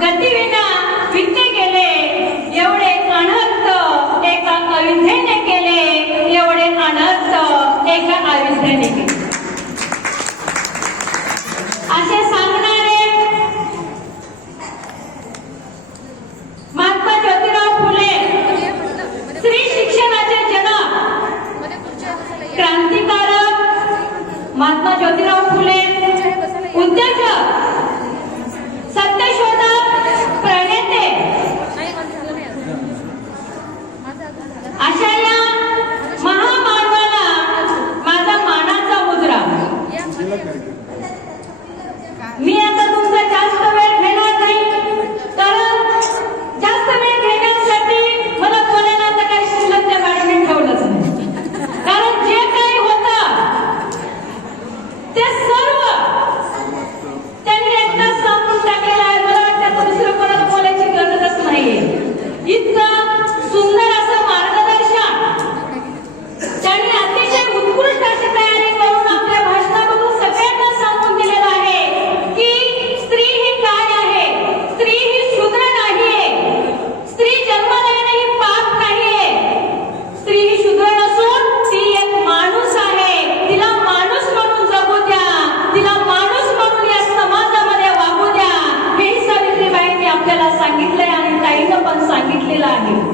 गतिविना वित्ते केले एवढे अनर्थ एका अविद्येने केले. एवढे अनर्थ एका अविद्येने केले. असे सांगणारे महात्मा ज्योतिराव फुले स्त्री शिक्षणाचे जनक क्रांतिकारक महात्मा मी आता तुमचा जास्त वेळ घेणार नाही. कारण जास्त वेळ घेण्यासाठी मला बोलायला तर काही शिल्लक त्या मॅडमने ठेवलंच नाही. कारण जे काही होतं ते सर्व सांगितलेलं आहे